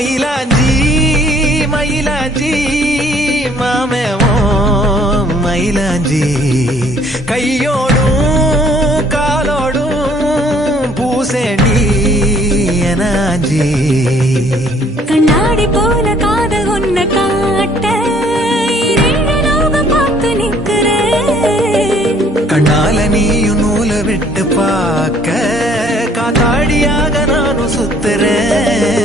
மயிலாஞ்சி மயிலாஞ்சி மாமேவோ மயிலாஞ்சி கையோடும் காலோடும் பூசேண்டி எனாஞ்சி கண்ணாடி போல காதல் ஒன்ன காட்ட பார்த்து நிற்கிறேன் கண்ணால நீயும் நூலை விட்டு பார்க்க காத்தாடியாக நானும் சுத்துறேன்